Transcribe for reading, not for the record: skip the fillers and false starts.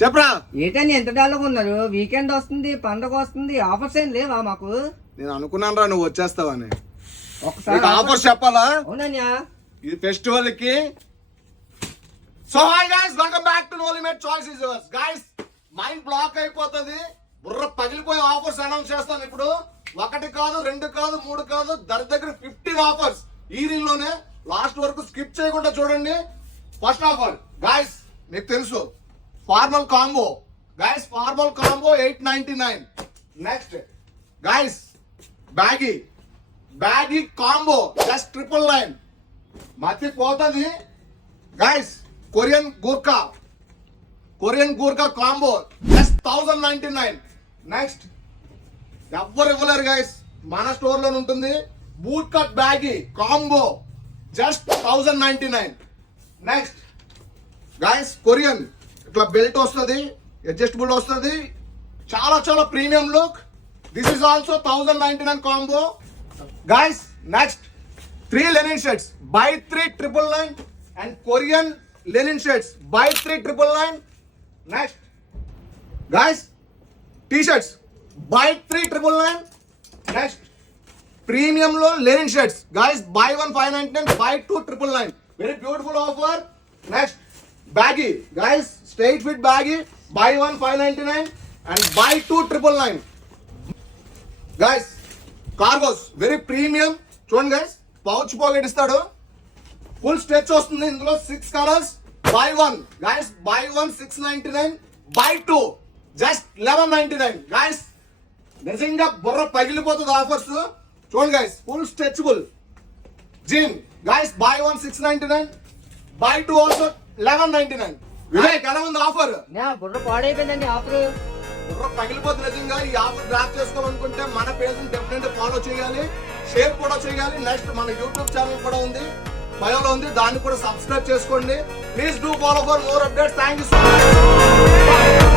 చెప్పరా ఏంటని ఎంత డల్గా ఉన్నారు? వీకెండ్ వస్తుంది, పండగ వస్తుంది, ఆఫర్స్ ఏం లేవా మాకు? నేను అనుకున్నాను రా నువ్వు వచ్చేస్తావని. ఒకసారి ఆఫర్స్ చెప్పాలా? అవునన్యా, ఇది ఫెస్టివల్ కి. So hi guys, welcome back to know limit choice is yours. Guys mind block అయిపోతుంది, బుర్ర పగిలిపోయి ఆఫర్స్ అనౌన్స్ చేస్తాను ఇప్పుడు. ఒకటి కాదు, రెండు కాదు, మూడు కాదు, దగ్గర 15 ఆఫర్స్ ఈ రీల్ లోనే. లాస్ట్ వరకు స్కిప్ చేయకుండా చూడండి. ఫస్ట్ ఆఫర్ గైస్ మీకు తెలుసు, formal combo. Guys formal combo 899. Next guys baggy combo just 999. మర్చిపోతుంది guys. Korean Gurkha combo just 1099. Next ఎవ్వరు ఇవ్వలేరు గైస్, మన స్టోర్ లో ఉంటుంది. Boot cut baggy combo just 1099. Next guys Korean ఇట్లా బెల్ట్ వస్తుంది, అడ్జస్టబుల్ వస్తుంది, చాలా చాలా premium look. This is also 1099 combo. Guys next 3 linen shirts buy 3 999 and Korean linen shirts buy 3 999. Next guys T shirts buy 3 999. Next premium లో linen shirts guys buy 1 599, buy 2 999. Very beautiful offer. Next baggy guys, straight fit baggy, buy 1 599 and buy 2 999. guys cargos very premium. చూడండి guys, pouch pocket ఇస్తాడు, full stretch వస్తుంది. ఇందులో 6 colours. buy 1 guys, buy 1 699, buy 2 just 1199. guys నిజంగా బుర్ర పగిలిపోతుంది offers. చూడండి guys, full stretchable jean guys, buy 1 699, buy 2 also 1199. Vivek ఎలా ఉంది ఆఫర్? బుర్ర పాడైపోయిందండి ఆఫర్. బుర్ర పగిలిపోతుంది నిజంగా. ఈ ఆఫర్ డ్రాప్ చేసుకోవాలనుకుంటే మన పేజ్ ని డెఫినెట్ ఫాలో చేయాలి, షేర్ కూడా చేయాలి. నెక్స్ట్ మన యూట్యూబ్ ఛానల్ కూడా ఉంది, బయోలో ఉంది, దాన్ని కూడా సబ్స్క్రైబ్ చేసుకోండి. Please do follow for more updates. Thank you so much.